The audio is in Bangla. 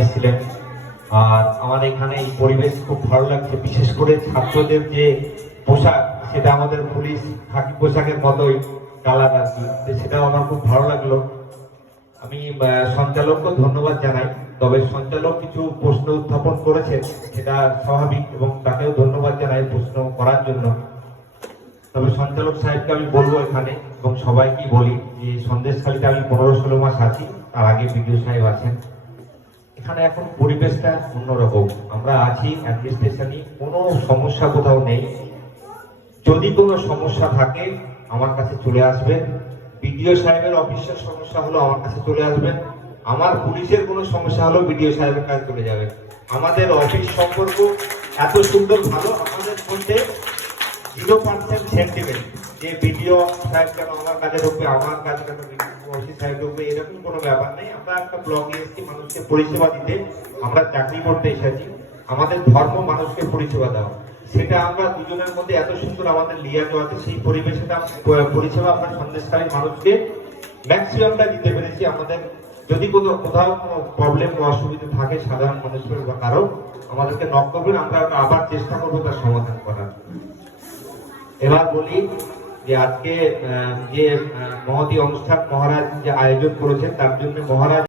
এসেছিলেন। আর আমার এখানে এই পরিবেশ খুব ভালো লাগছে, বিশেষ করে ছাত্রদের যে পোশাক, সেটা আমাদের পুলিশ খাকি পোশাকের মতোই কালার আর কি, সেটাও আমার খুব ভালো লাগলো। আমি সঞ্চালককে ধন্যবাদ জানাই, তবে সঞ্চালক কিছু প্রশ্ন উত্থাপন করেছেন, সেটা স্বাভাবিক এবং তাকেও ধন্যবাদ জানাই প্রশ্ন করার জন্য। তবে সঞ্চালক সাহেবকে আমি বলবো এখানে এবং সবাইকেই বলি যে সন্দেশখালীতে আমি 15-16 মাস আছি, তার আগে বিডিও সাহেব আছেন। এখানে এখন পরিবেশটা অন্যরকম, আমরা আছি অ্যাডমিনিস্ট্রেশনই, কোনো সমস্যা কোথাও নেই। যদি কোনো সমস্যা থাকে আমার কাছে চলে আসবেন, বিডিও সাহেবের অফিসের সমস্যা হলো আমার কাছে চলে আসবেন, আমার পুলিশের কোনো সমস্যা হলো বিডিও সাহেবের কাছে চলে যাবেন। আমাদের অফিস সম্পর্ক এত সুন্দর ভালো, আমাদের মধ্যে 0% সেন্টিমেন্ট যে বিডিও সাহেব কেন আমার কাছে ঢুকবে, আমার কাছে কেন ওসি সাহেব ঢুকবে, এরকম কোনো ব্যাপার নেই। আমরা একটা ব্লকে এসেছি মানুষকে পরিষেবা দিতে, আমরা চাকরি করতে এসেছি, আমাদের ধর্ম মানুষকে পরিষেবা দেওয়া। সেটা আমরা দুজনের মধ্যে এত সুন্দর আমাদের লিয়াজ আছে, সেই পরিবেশে পরিষেবা আমরা সন্দেশকারী মানুষকে ম্যাক্সিমামটা দিতে পেরেছি। আমাদের যদি কোথাও কোনো প্রবলেম বা অসুবিধা থাকে সাধারণ মানুষের বা কারো, আমাদেরকে নক করবেন, আমরা আবার চেষ্টা করবো তার সমাধান করার। এবার বলি যে আজকে যে মহতী অনুষ্ঠান মহারাজ যে আয়োজন করেছেন, তার জন্য মহারাজ